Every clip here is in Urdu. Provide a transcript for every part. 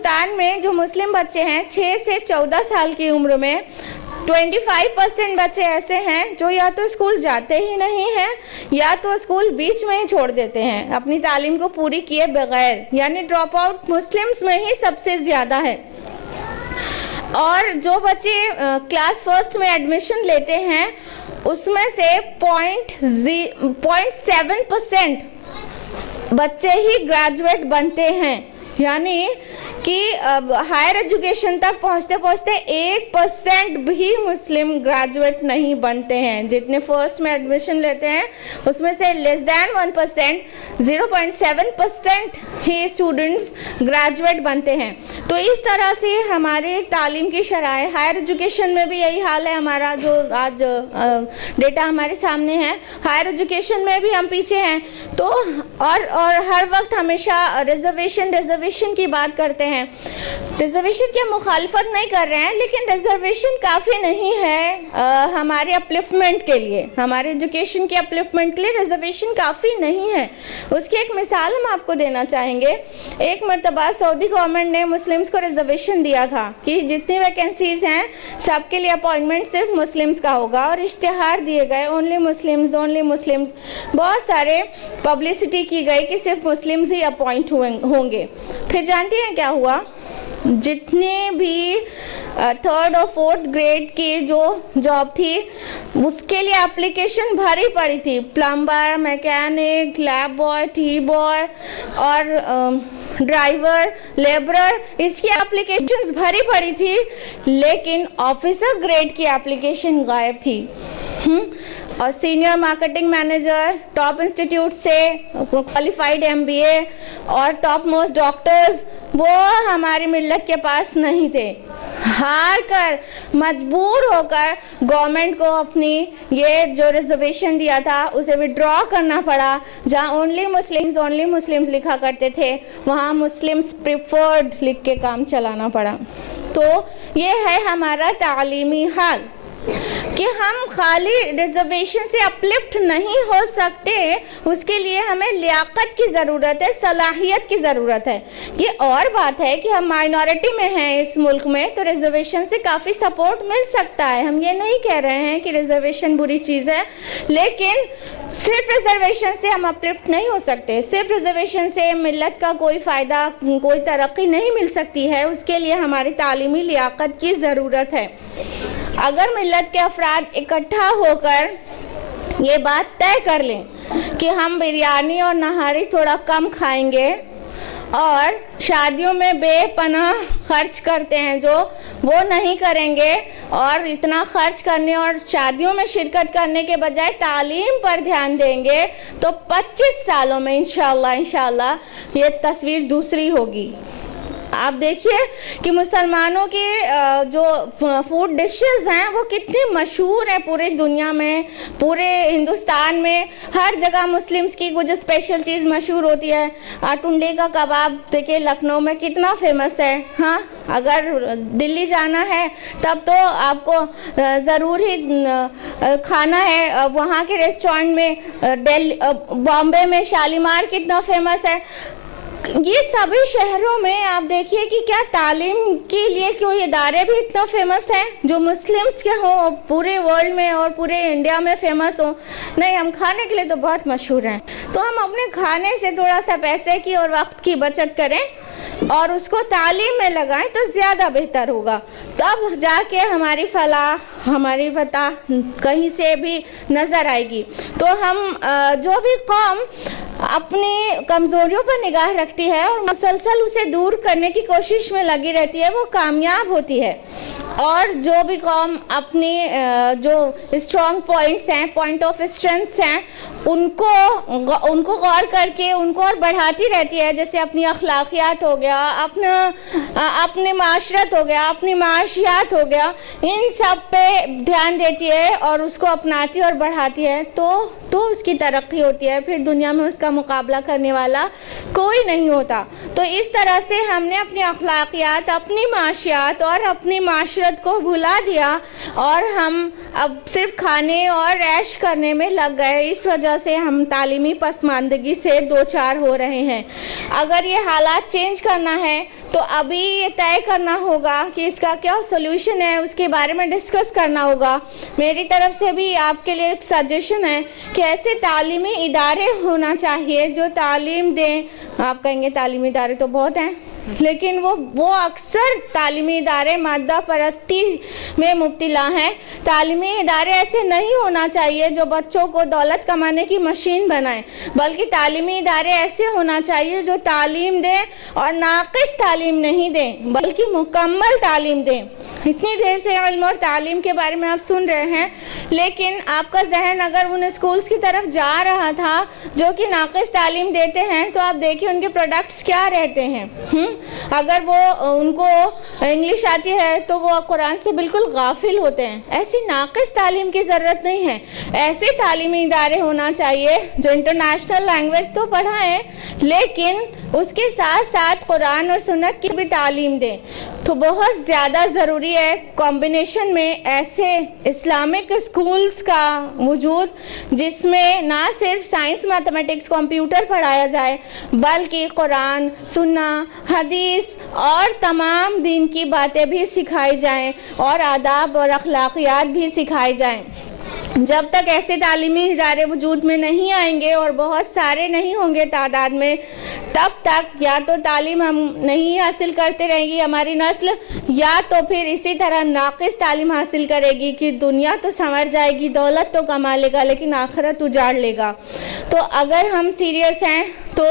ہندوستان میں جو مسلم بچے ہیں 6 سے 14 سال کی عمر میں 25% بچے ایسے ہیں جو یا تو اسکول جاتے ہی نہیں ہیں یا تو اسکول بیچ میں ہی چھوڑ دیتے ہیں اپنی تعلیم کو پوری کیے بغیر، یعنی ڈراپ آؤٹ مسلمز میں ہی سب سے زیادہ ہے۔ اور جو بچے کلاس فرسٹ میں ایڈمیشن لیتے ہیں اس میں سے 0.7% بچے ہی گریجویٹ بنتے ہیں، یعنی کہ ہائر ایجوکیشن تک پہنچتے پہنچتے 1% بھی مسلم گریجویٹ نہیں بنتے ہیں۔ جتنے فرسٹ میں ایڈمیشن لیتے ہیں اس میں سے لیس دین 1%، 0.7% ہی اسٹوڈنٹس گریجویٹ بنتے ہیں۔ تو اس طرح سے ہماری تعلیم کی شرائط، ہائر ایجوکیشن میں بھی یہی حال ہے ہمارا، جو آج ڈیٹا ہمارے سامنے ہے، ہائر ایجوکیشن میں بھی ہم پیچھے ہیں۔ تو اور ہر وقت ہمیشہ ریزرویشن کی بات کرتے ہیں۔ ریزرویشن کی مخالفت نہیں کر رہے ہیں، لیکن ریزرویشن کافی نہیں ہے ہمارے اپلفمنٹ کے لیے، ہمارے ایجوکیشن کے اپلفمنٹ کے لیے ریزرویشن کافی نہیں ہے۔ اس کی ایک مثال ہم آپ کو دینا چاہیں گے۔ ایک مرتبہ سعودی گورنمنٹ نے مسلمز کو ریزرویشن دیا تھا کہ جتنی ویکنسیز ہیں سب کے لیے اپوائنٹمنٹ صرف مسلمز کا ہوگا، اور اشتہار دیے گئے اونلی مسلمز۔ بہت سارے پبلسٹی کی گئی کہ صرف مسلمز ہی اپوائنٹ ہوں گے۔ پھر جانتی ہیں کیا ہوا؟ جتنے بھی 3rd اور 4th گریڈ کی جو جاب تھی اس کے لیے اپلیکیشن بھری پڑی تھی، plumber, mechanic, lab boy, T boy اور ڈرائیور، لیبرر، اس کی اپلیکیشنز بھری پڑی تھی، لیکن آفیسر گریڈ کی اپلیکیشن غائب تھی۔ اور senior marketing manager, top institute سے کوالیفائڈ MBA اور ٹاپ موسٹ ڈاکٹرز وہ ہماری ملت کے پاس نہیں تھے۔ ہار کر، مجبور ہو کر گورنمنٹ کو اپنی یہ جو ریزرویشن دیا تھا اسے وڈرا کرنا پڑا۔ جہاں اونلی مسلمز لکھا کرتے تھے وہاں مسلمز پریفرڈ لکھ کے کام چلانا پڑا۔ تو یہ ہے ہمارا تعلیمی حال کہ ہم خالی ریزرویشن سے اپلفٹ نہیں ہو سکتے، اس کے لیے ہمیں لیاقت کی ضرورت ہے، صلاحیت کی ضرورت ہے۔ یہ اور بات ہے کہ ہم مائنورٹی میں ہیں اس ملک میں تو ریزرویشن سے کافی سپورٹ مل سکتا ہے، ہم یہ نہیں کہہ رہے ہیں کہ ریزرویشن بری چیز ہے، لیکن صرف ریزرویشن سے ہم اپلفٹ نہیں ہو سکتے، صرف ریزرویشن سے ملت کا کوئی فائدہ، کوئی ترقی نہیں مل سکتی ہے، اس کے لیے ہماری تعلیمی لیاقت کی ضرورت ہے۔ اگر ملت کے افراد اکٹھا ہو کر یہ بات طے کر لیں کہ ہم بریانی اور نہاری تھوڑا کم کھائیں گے اور شادیوں میں بے پناہ خرچ کرتے ہیں جو وہ نہیں کریں گے، اور اتنا خرچ کرنے اور شادیوں میں شرکت کرنے کے بجائے تعلیم پر دھیان دیں گے تو 25 سالوں میں انشاءاللہ یہ تصویر دوسری ہوگی۔ آپ دیکھیے کہ مسلمانوں کی جو فوڈ ڈشز ہیں وہ کتنی مشہور ہیں پورے دنیا میں، پورے ہندوستان میں، ہر جگہ مسلمز کی کچھ اسپیشل چیز مشہور ہوتی ہے۔ ٹنڈے کا کباب دیکھیں لکھنؤ میں کتنا فیمس ہے۔ ہاں، اگر دلی جانا ہے تب تو آپ کو ضرور ہی کھانا ہے وہاں کے ریسٹورنٹ میں۔ بامبے میں شالیمار کتنا فیمس ہے۔ یہ سبھی شہروں میں آپ دیکھیے کہ کیا تعلیم کے لیے کوئی ادارے بھی اتنا فیمس ہیں جو مسلمز کے ہوں پورے ورلڈ میں اور پورے انڈیا میں فیمس ہوں؟ نہیں، ہم کھانے کے لیے تو بہت مشہور ہیں۔ تو ہم اپنے کھانے سے تھوڑا سا پیسے کی اور وقت کی بچت کریں اور اس کو تعلیم میں لگائیں تو زیادہ بہتر ہوگا، تب جا کے ہماری فلاح، ہماری فتح کہیں سے بھی نظر آئے گی۔ تو ہم جو بھی قوم اپنی کمزوریوں پر نگاہ رکھتی ہے اور مسلسل اسے دور کرنے کی کوشش میں لگی رہتی ہے وہ کامیاب ہوتی ہے، اور جو بھی قوم اپنی جو اسٹرانگ پوائنٹس ہیں، پوائنٹ آف اسٹرینتھس ہیں، ان کو غور کر کے ان کو اور بڑھاتی رہتی ہے، جیسے اپنی اخلاقیات ہو گیا، اپنے معاشرت ہو گیا، اپنی معاشیات ہو گیا، ان سب پہ دھیان دیتی ہے اور اس کو اپناتی اور بڑھاتی ہے تو اس کی ترقی ہوتی ہے، پھر دنیا میں اس کا کا مقابلہ کرنے والا کوئی نہیں ہوتا. تو اس طرح سے ہم نے اپنی اخلاقیات، اپنی معاشیات اور اپنی معاشرت کو بھلا دیا اور ہم اب صرف کھانے اور عیش کرنے میں لگ گئے. اس وجہ سے ہم تعلیمی پسماندگی سے دوچار ہو رہے ہیں. اگر یہ حالات چینج کرنا ہے تو ابھی یہ طے کرنا ہوگا کہ اس کا کیا سولوشن ہے، اس کے بارے میں ڈسکس کرنا ہوگا. میری طرف سے بھی آپ کے لیے ایک سجیشن ہے کہ ایسے تعلیمی ادارے ہونا چاہیے جو تعلیم دیں. آپ کہیں گے تعلیمی ادارے تو بہت ہیں، لیکن وہ اکثر تعلیمی ادارے مادہ پرستی میں مبتلا ہیں. تعلیمی ادارے ایسے نہیں ہونا چاہیے جو بچوں کو دولت کمانے کی مشین بنائیں، بلکہ تعلیمی ادارے ایسے ہونا چاہیے جو تعلیم دیں اور ناقص تعلیم نہیں دیں بلکہ مکمل تعلیم دیں. اتنی دیر سے علم اور تعلیم کے بارے میں آپ سن رہے ہیں، لیکن آپ کا ذہن اگر ان اسکولز کی طرف جا رہا تھا جو کہ ناقص تعلیم دیتے ہیں تو آپ دیکھیں ان کے پروڈکٹس کیا رہتے ہیں. اگر وہ ان کو انگلش آتی ہے تو وہ قرآن سے بالکل غافل ہوتے ہیں. ایسی ناقص تعلیم کی ضرورت نہیں ہے. ایسے تعلیمی ادارے ہونا چاہیے جو انٹرنیشنل لینگویج تو پڑھائیں لیکن اس کے ساتھ ساتھ قرآن اور سنت کی بھی تعلیم دیں. تو بہت زیادہ ضروری ہے کمبینیشن میں ایسے اسلامک اسکولز کا وجود جس میں نہ صرف سائنس، میتھمیٹکس، کمپیوٹر پڑھایا جائے بلکہ قرآن، سنت، حدیث اور تمام دین کی باتیں بھی سکھائی جائیں اور آداب اور اخلاقیات بھی سکھائی جائیں. جب تک ایسے تعلیمی ادارے وجود میں نہیں آئیں گے اور بہت سارے نہیں ہوں گے تعداد میں، تب تک یا تو تعلیم ہم نہیں حاصل کرتے رہیں گی ہماری نسل، یا تو پھر اسی طرح ناقص تعلیم حاصل کرے گی کہ دنیا تو سنور جائے گی، دولت تو کما لے گا لیکن آخرت اجاڑ لے گا. تو اگر ہم سیریس ہیں تو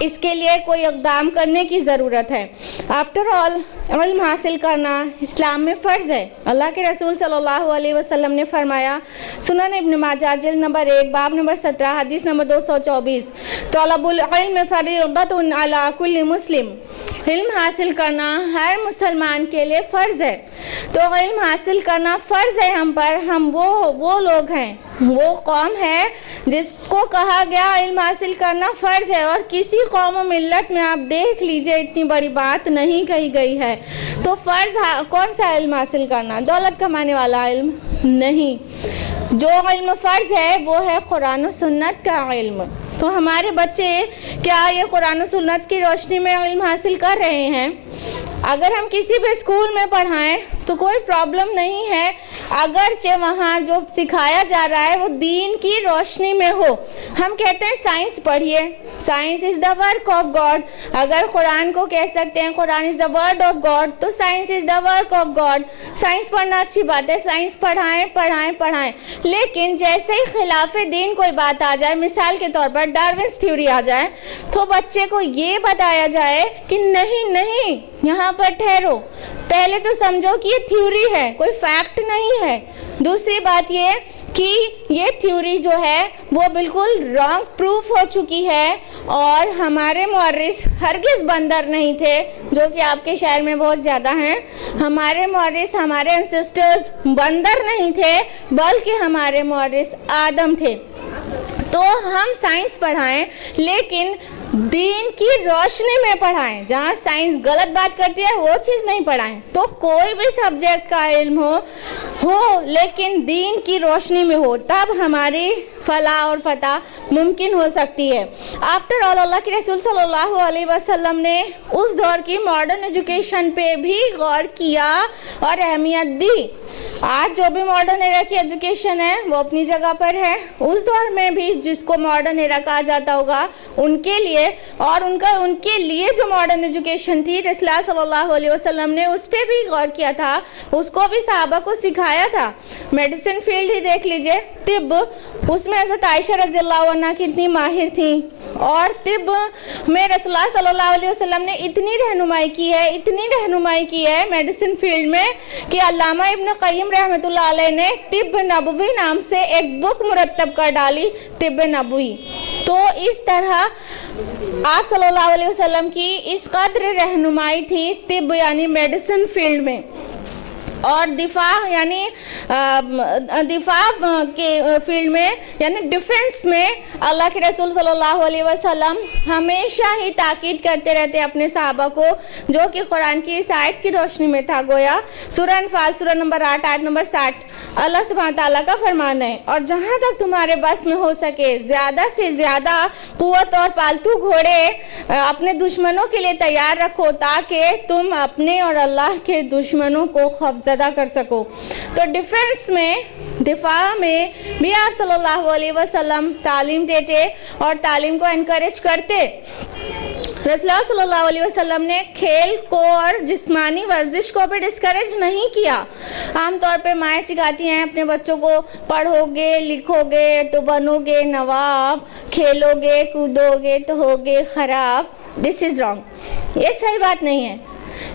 اس کے لیے کوئی اقدام کرنے کی ضرورت ہے. آفٹر آل علم حاصل کرنا اسلام میں فرض ہے. اللہ کے رسول صلی اللہ علیہ وسلم نے فرمایا، سنن ابن ماجہ جلد نمبر 1 باب نمبر 17 حدیث نمبر 224، طلب العلم فریضۃ علی کل مسلم. علم حاصل کرنا ہر مسلمان کے لیے فرض ہے. تو علم حاصل کرنا فرض ہے ہم پر. ہم وہ لوگ ہیں، وہ قوم ہے جس کو کہا گیا علم حاصل کرنا فرض ہے، اور کسی قوم و ملت میں آپ دیکھ لیجئے اتنی بڑی بات نہیں کہی گئی ہے. تو فرض کون سا علم حاصل کرنا؟ دولت کمانے والا علم نہیں. جو علم فرض ہے وہ ہے قرآن و سنت کا علم. تو ہمارے بچے کیا یہ قرآن و سنت کی روشنی میں علم حاصل کر رہے ہیں؟ اگر ہم کسی بھی اسکول میں پڑھائیں تو کوئی پرابلم نہیں ہے اگرچہ وہاں جو سکھایا جا رہا ہے وہ دین کی روشنی میں ہو. ہم کہتے ہیں سائنس پڑھیے، science is the work of God. اگر قرآن کو کہہ سکتے ہیں قرآن از دا ورڈ آف گاڈ تو science is the work of God. Science پڑھنا اچھی بات ہے، سائنس پڑھائیں. لیکن جیسے ہی خلاف دین کوئی بات آ جائے، مثال کے طور پر ڈارونس تھیوری آ جائے، تو بچے کو یہ بتایا جائے کہ نہیں یہاں پر ٹھہرو، پہلے تو سمجھو کہ یہ تھیوری ہے، کوئی فیکٹ نہیں ہے. دوسری بات یہ کہ یہ تھیوری جو ہے وہ بالکل رانگ پروف ہو چکی ہے، اور ہمارے مورث ہرگز بندر نہیں تھے جو کہ آپ کے شہر میں بہت زیادہ ہیں. ہمارے مورث، ہمارے انسسٹرز بندر نہیں تھے بلکہ ہمارے مورث آدم تھے. تو ہم سائنس پڑھائیں لیکن دین کی روشنی میں پڑھائیں. جہاں سائنس غلط بات کرتی ہے وہ چیز نہیں پڑھائیں. تو کوئی بھی سبجیکٹ کا علم ہو لیکن دین کی روشنی میں ہو، تب ہماری فلاح اور فتح ممکن ہو سکتی ہے. آفٹر آل اللہ کے رسول صلی اللہ علیہ وسلم نے اس دور کی ماڈرن ایجوکیشن پہ بھی غور کیا اور اہمیت دی. آج جو بھی ماڈرن ایرا کی ایجوکیشن ہے وہ اپنی جگہ پر ہے. اس دور میں بھی جس کو ماڈرن ایرا کہا جاتا ہوگا ان کے لیے اور ان کے لیے جو ماڈرن ایجوکیشن تھی، رسول اللہ صلی اللہ علیہ وسلم نے اس پہ بھی غور کیا تھا، اس کو بھی صحابہ کو سکھایا تھا. میڈیسن فیلڈ ہی دیکھ لیجئے، طب، اس میں حضرت عائشہ رضی اللہ عنہ کتنی ماہر تھیں، اور طب میں رسول اللہ صلی اللہ علیہ وسلم نے اتنی رہنمائی کی ہے میڈیسن فیلڈ میں کہ علامہ ابن قیم رحمۃ اللہ علیہ نے طب نبوی نام سے ایک بک مرتب کر ڈالی، طب نبوی. تو اس طرح آپ صلی اللہ علیہ وسلم کی اس قدر رہنمائی تھی طب یعنی میڈیسن فیلڈ میں. اور دفاع یعنی دفاع کے فیلڈ میں یعنی ڈیفنس میں اللہ کے رسول صلی اللہ علیہ وسلم ہمیشہ ہی تاکید کرتے رہتے اپنے صحابہ کو، جو کہ قرآن کی اس آیت کی روشنی میں تھا. گویا سورہ انفال سورہ نمبر 8 آیت نمبر 60 اللہ سبحانہ تعالیٰ کا فرمان ہے، اور جہاں تک تمہارے بس میں ہو سکے زیادہ سے زیادہ قوت اور پالتو گھوڑے اپنے دشمنوں کے لیے تیار رکھو، تاکہ تم اپنے اور اللہ کے دشمنوں کو خوفزدہ کر سکو. تو ڈیفنس میں، دفاع میں بھی آپ صلی اللہ علیہ وسلم تعلیم دیتے اور تعلیم کو انکریج کرتے. رسول اللہ صلی اللہ علیہ وسلم نے کھیل کو اور جسمانی ورزش کو بھی ڈسکریج نہیں کیا. عام طور پہ مائیں سکھاتی ہیں اپنے بچوں کو، پڑھو گے لکھو گے تو بنو گے نواب، کھیلو گے کودو گے تو ہوگے خراب. دس از رانگ، یہ صحیح بات نہیں ہے.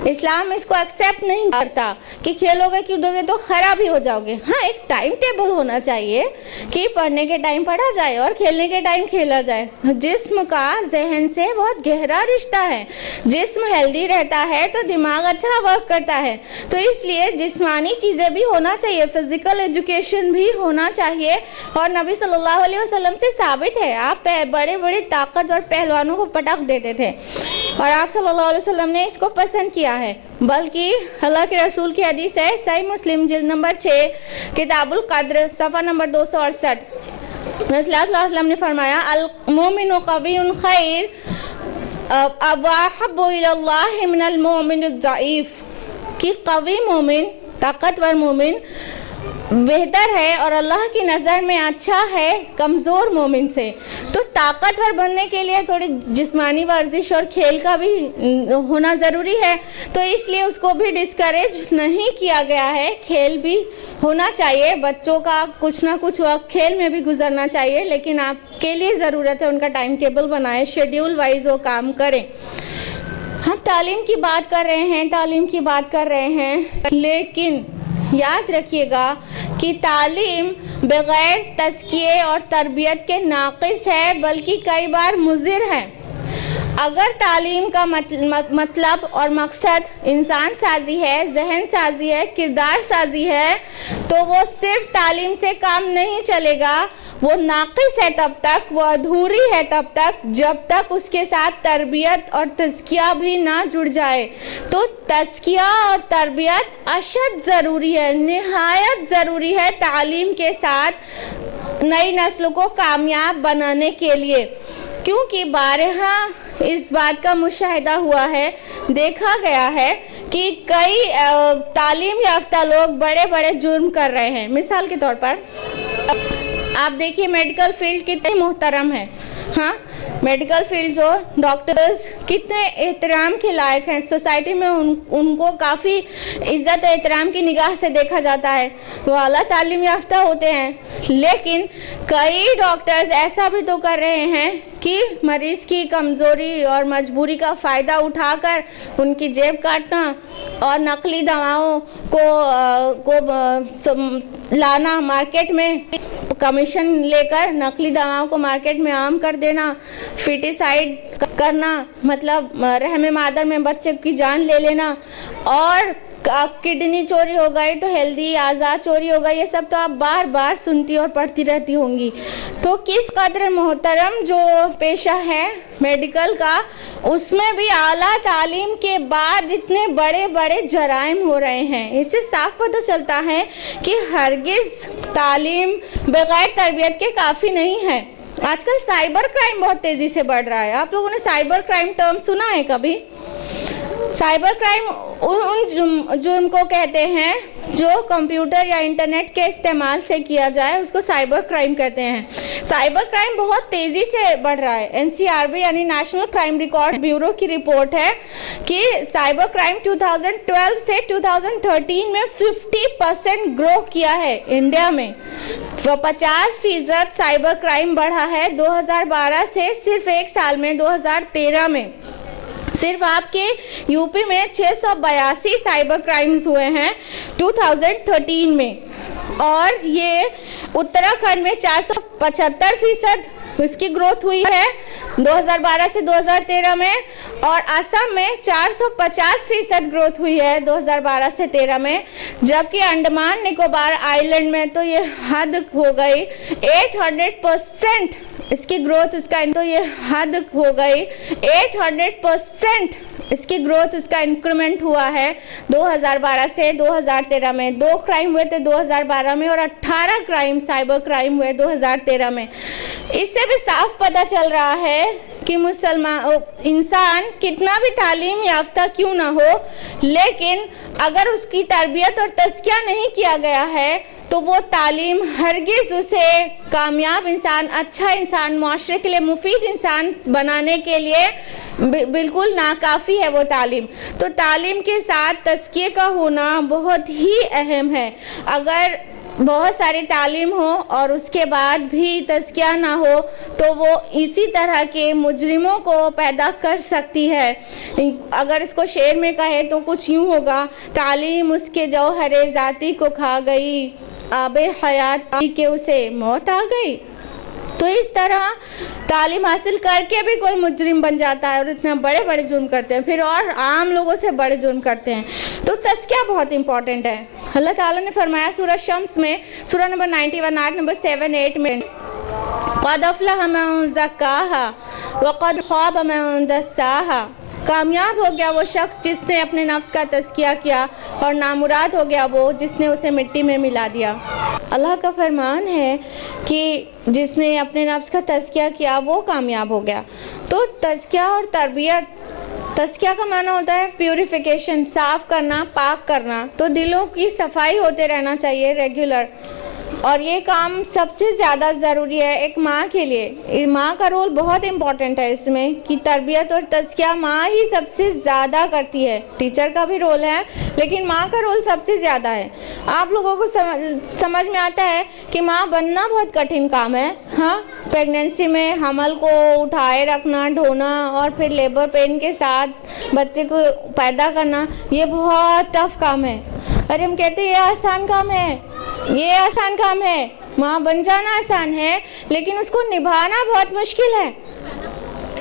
اسلام اس کو ایکسیپٹ نہیں کرتا کہ کھیلو گے کودو گے تو خراب ہی ہو جاؤ گے. ہاں ایک ٹائم ٹیبل ہونا چاہیے کہ پڑھنے کے ٹائم پڑھا جائے اور کھیلنے کے ٹائم کھیلا جائے. جسم کا ذہن سے بہت گہرا رشتہ ہے. جسم ہیلدی رہتا ہے تو دماغ اچھا ورک کرتا ہے. تو اس لیے جسمانی چیزیں بھی ہونا چاہیے، فزیکل ایجوکیشن بھی ہونا چاہیے. اور نبی صلی اللہ علیہ وسلم سے ثابت ہے، آپ بڑے بڑے طاقتور پہلوانوں کو پٹخ دیتے تھے اور آپ صلی اللہ علیہ وسلم نے اس کو پسند کیا ہے. بلکہ اللہ کے رسول کی حدیث ہے، صحیح مسلم جلد نمبر 6 کتاب القدر صفحہ نمبر 268. رسول اللہ صلی اللہ علیہ وسلم نے فرمایا المومن قوی خیر واحب الی اللہ من المومن الضعیف، کہ قوی مومن، طاقتور مومن بہتر ہے اور اللہ کی نظر میں اچھا ہے کمزور مومن سے. تو طاقتور بننے کے لیے تھوڑی جسمانی ورزش اور کھیل کا بھی ہونا ضروری ہے. تو اس لیے اس کو بھی ڈسکریج نہیں کیا گیا ہے، کھیل بھی ہونا چاہیے. بچوں کا کچھ نہ کچھ وقت کھیل میں بھی گزرنا چاہیے، لیکن آپ کے لیے ضرورت ہے ان کا ٹائم ٹیبل بنائے، شیڈیول وائز وہ کام کریں. ہم تعلیم کی بات کر رہے ہیں، لیکن یاد رکھیے گا کہ تعلیم بغیر تزکیے اور تربیت کے ناقص ہے، بلکہ کئی بار مضر ہے. اگر تعلیم کا مطلب اور مقصد انسان سازی ہے، ذہن سازی ہے، کردار سازی ہے، تو وہ صرف تعلیم سے کام نہیں چلے گا. وہ ناقص ہے تب تک، وہ ادھوری ہے تب تک جب تک اس کے ساتھ تربیت اور تزکیہ بھی نہ جڑ جائے. تو تزکیہ اور تربیت اشد ضروری ہے، نہایت ضروری ہے تعلیم کے ساتھ نئی نسل کو کامیاب بنانے کے لیے. کیونکہ بارہا اس بات کا مشاہدہ ہوا ہے، دیکھا گیا ہے کہ کئی تعلیم یافتہ لوگ بڑے بڑے جرم کر رہے ہیں. مثال کے طور پر آپ دیکھیے میڈیکل فیلڈ کتنی محترم ہے. ہاں میڈیکل فیلڈ جو ڈاکٹرز کتنے احترام کے لائق ہیں، سوسائٹی میں ان کو کافی عزت احترام کی نگاہ سے دیکھا جاتا ہے، وہ اعلیٰ تعلیم یافتہ ہوتے ہیں. لیکن کئی ڈاکٹرز ایسا بھی تو کر رہے ہیں کہ مریض کی کمزوری اور مجبوری کا فائدہ اٹھا کر ان کی جیب کاٹنا اور نقلی دواؤں کو لانا، مارکیٹ میں کمیشن لے کر نقلی دواؤں کو مارکیٹ میں عام کر دینا، فیٹیسائڈ کرنا، مطلب رحم مادر میں بچے کی جان لے لینا، اور کڈنی چوری ہو گئی تو ہیلدی اعضاء چوری ہو گئی. یہ سب تو آپ بار بار سنتی اور پڑھتی رہتی ہوں گی. تو کس قدر محترم جو پیشہ ہے میڈیکل کا، اس میں بھی اعلیٰ تعلیم کے بعد اتنے بڑے بڑے جرائم ہو رہے ہیں. اس سے صاف پتہ چلتا ہے کہ ہرگز تعلیم بغیر تربیت کے کافی نہیں ہے. آج کل سائبر کرائم بہت تیزی سے بڑھ رہا ہے. آپ لوگوں نے سائبر کرائم ٹرم سنا ہے کبھی؟ سائبر کرائم ان جرم کو کہتے ہیں جو کمپیوٹر یا انٹرنیٹ کے استعمال سے کیا جائے، اس کو سائبر کرائم کہتے ہیں. سائبر کرائم بہت تیزی سے بڑھ رہا ہے. NCRB یعنی نیشنل کرائم ریکارڈ بیورو کی رپورٹ ہے کہ سائبر کرائم 2012 سے 2013 میں 50% گرو کیا ہے انڈیا میں. 50% سائبر کرائم بڑھا ہے 2012 سے. صرف ایک سال میں 2013 میں صرف آپ کے یو پی میں 682 سائبر کرائمز ہوئے ہیں 2013 میں، اور یہ اتراکھنڈ میں 475% اس کی گروتھ ہوئی ہے 2012 سے 2013 میں، اور آسام میں 450% گروتھ ہوئی ہے 2012 سے 13 میں، جبکہ انڈمان نکوبار آئی لینڈ میں تو یہ حد ہو گئی 800% اس کی گروتھ، اس کا تو یہ حد ہو گئی 800% اس کی گروتھ، اس کا انکریمنٹ ہوا ہے 2012 سے 2013 میں۔ 2 کرائم ہوئے تھے 2012 میں اور 18 کرائم سائبر کرائم ہوئے 2013 میں۔ اس سے بھی صاف پتہ چل رہا ہے کہ انسان کتنا بھی تعلیم یافتہ کیوں نہ ہو، لیکن اگر اس کی تربیت اور تزکیہ نہیں کیا گیا ہے تو وہ تعلیم ہرگز اسے کامیاب انسان، اچھا انسان، معاشرے کے لیے مفید انسان بنانے کے لیے بالکل ناکافی ہے وہ تعلیم۔ تو تعلیم کے ساتھ تزکیے کا ہونا بہت ہی اہم ہے۔ اگر بہت ساری تعلیم ہو اور اس کے بعد بھی تزکیہ نہ ہو تو وہ اسی طرح کے مجرموں کو پیدا کر سکتی ہے۔ اگر اس کو شعر میں کہے تو کچھ یوں ہوگا: تعلیم اس کے جوہر ذاتی کو کھا گئی، آب حیات کے اسے موت آ گئی۔ تو اس طرح تعلیم حاصل کر کے بھی کوئی مجرم بن جاتا ہے اور اتنا بڑے بڑے جرم کرتے ہیں، پھر اور عام لوگوں سے بڑے جرم کرتے ہیں۔ تو تزکیہ بہت امپورٹنٹ ہے۔ اللہ تعالیٰ نے فرمایا سورہ شمس میں، سورہ نمبر 91 آیت نمبر 7-8 میں، قَدْ أَفْلَحَ مَن زَكَّاهَا وَقَدْ خَابَ مَن دَسَّاهَا۔ کامیاب ہو گیا وہ شخص جس نے اپنے نفس کا تزکیہ کیا، اور نامراد ہو گیا وہ جس نے اسے مٹی میں ملا دیا۔ اللہ کا فرمان ہے کہ جس نے اپنے نفس کا تزکیہ کیا وہ کامیاب ہو گیا۔ تو تزکیہ اور تربیت، تزکیہ کا معنی ہوتا ہے پیوریفیکیشن، صاف کرنا، پاک کرنا۔ تو دلوں کی صفائی ہوتے رہنا چاہیے ریگولر، اور یہ کام سب سے زیادہ ضروری ہے ایک ماں کے لیے۔ ماں کا رول بہت امپورٹنٹ ہے اس میں، کہ تربیت اور تزکیہ ماں ہی سب سے زیادہ کرتی ہے۔ ٹیچر کا بھی رول ہے لیکن ماں کا رول سب سے زیادہ ہے۔ آپ لوگوں کو سمجھ میں آتا ہے کہ ماں بننا بہت کٹھن کام ہے۔ ہاں، پریگننسی میں حمل کو اٹھائے رکھنا، ڈھونا، اور پھر لیبر پین کے ساتھ بچے کو پیدا کرنا، یہ بہت ٹف کام ہے۔ ارے ہم کہتے ہیں یہ آسان کام ہے، یہ آسان کام ہے، ماں بن جانا آسان ہے، لیکن اس کو نبھانا بہت مشکل ہے۔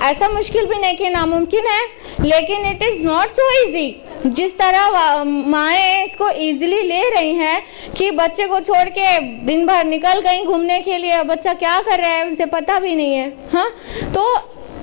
ایسا مشکل بھی نہیں کہ ناممکن ہے، لیکن it is not so easy۔ جس طرح مائیں اس کو ایزیلی لے رہی ہیں کہ بچے کو چھوڑ کے دن بھر نکل گئیں گھومنے کے لیے، بچہ کیا کر رہا ہے ان سے پتہ بھی نہیں ہے۔ ہاں، تو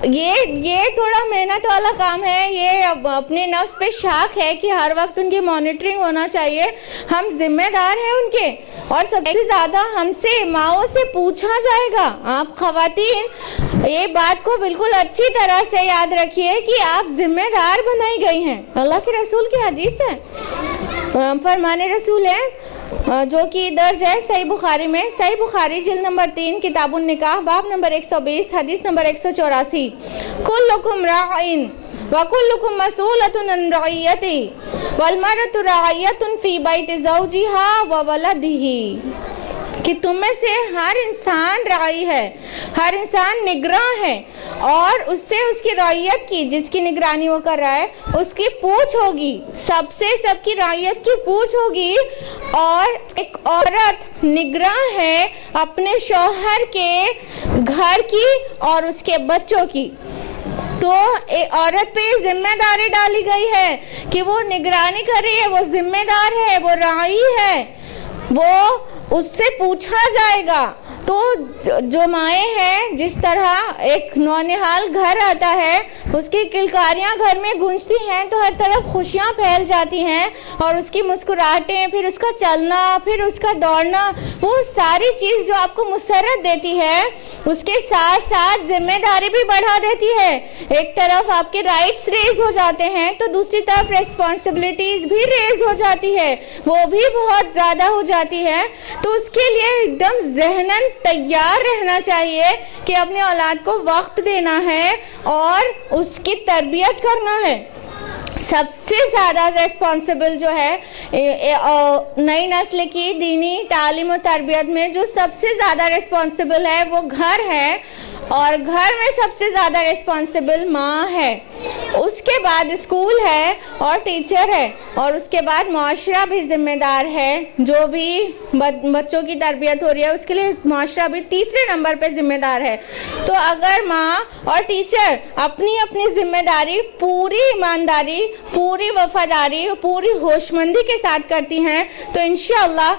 یہ تھوڑا محنت والا کام ہے۔ یہ اپنے نفس پہ شاک ہے کہ ہر وقت ان کی مانیٹرنگ ہونا چاہیے۔ ہم ذمہ دار ہیں ان کے، اور سب سے زیادہ ہم سے، ماؤں سے پوچھا جائے گا۔ آپ خواتین یہ بات کو بالکل اچھی طرح سے یاد رکھیے کہ آپ ذمہ دار بنائی گئی ہیں۔ اللہ کے رسول کی حدیث ہے، فرمان رسول ہے جو کہ درج ہے صحیح بخاری میں، صحیح بخاری جلد نمبر 3 کتاب النکاح باب نمبر 120 حدیث نمبر 184، کلکم راعٍ وکلکم مسئولۃ عن رعیتہ والمرأۃ راعیۃ فی بیت زوجہا وولدہ، کہ تم میں سے ہر انسان راعی ہے، ہر انسان نگراں ہے، اور اس سے اس کی رعیت کی، جس کی نگرانی وہ کر رہا ہے، اس کی پوچھ ہوگی، سب سے سب کی رعیت کی پوچھ ہوگی۔ اور ایک عورت نگراں ہے اپنے شوہر کے گھر کی اور اس کے بچوں کی۔ تو عورت پہ ذمہ داری ڈالی گئی ہے کہ وہ نگرانی کر رہی ہے، وہ ذمہ دار ہے، وہ راعی ہے، وہ اس سے پوچھا جائے گا۔ تو جو مائیں ہیں، جس طرح ایک نونہال گھر آتا ہے، اس کی کلکاریاں گھر میں گونجتی ہیں تو ہر طرف خوشیاں پھیل جاتی ہیں، اور اس کی مسکراہٹیں، پھر اس کا چلنا، پھر اس کا دوڑنا، وہ ساری چیز جو آپ کو مسرت دیتی ہے، اس کے ساتھ ساتھ ذمہ داری بھی بڑھا دیتی ہے۔ ایک طرف آپ کے رائٹس ریز ہو جاتے ہیں تو دوسری طرف ریسپانسبلٹیز بھی ریز ہو جاتی ہے، وہ بھی بہت زیادہ ہو جاتی ہے۔ تو اس کے لیے ایک دم ذہناً تیار رہنا چاہیے کہ اپنے اولاد کو وقت دینا ہے اور اس کی تربیت کرنا ہے۔ سب سے زیادہ ریسپانسبل جو ہے نئی نسل کی دینی تعلیم و تربیت میں، جو سب سے زیادہ ریسپانسبل ہے وہ گھر ہے، اور گھر میں سب سے زیادہ ریسپانسبل ماں ہے، اس کے بعد اسکول ہے اور ٹیچر ہے، اور اس کے بعد معاشرہ بھی ذمہ دار ہے۔ جو بھی بچوں کی تربیت ہو رہی ہے اس کے لیے معاشرہ بھی تیسرے نمبر پہ ذمہ دار ہے۔ تو اگر ماں اور ٹیچر اپنی اپنی ذمہ داری پوری ایمانداری، پوری وفاداری، پوری ہوشمندی کے ساتھ کرتی ہیں تو انشاءاللہ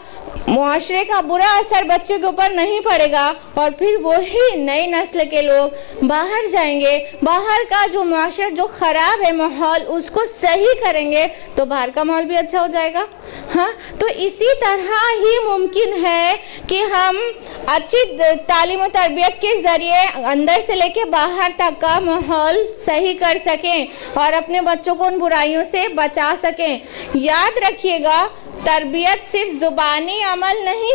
معاشرے کا برا اثر بچے کے اوپر نہیں پڑے گا، اور پھر وہی نئی نسل کے لوگ باہر جائیں گے، باہر کا جو معاشرہ جو خراب ہے ماحول اس کو صحیح کریں گے تو باہر کا ماحول بھی اچھا ہو جائے گا۔ ہاں، تو اسی طرح ہی ممکن ہے کہ ہم اچھی تعلیم و تربیت کے ذریعے اندر سے لے کے باہر تک کا ماحول صحیح کر سکیں اور اپنے بچوں کو ان برائیوں سے بچا سکیں۔ یاد رکھیے گا، تربیت صرف زبانی عمل نہیں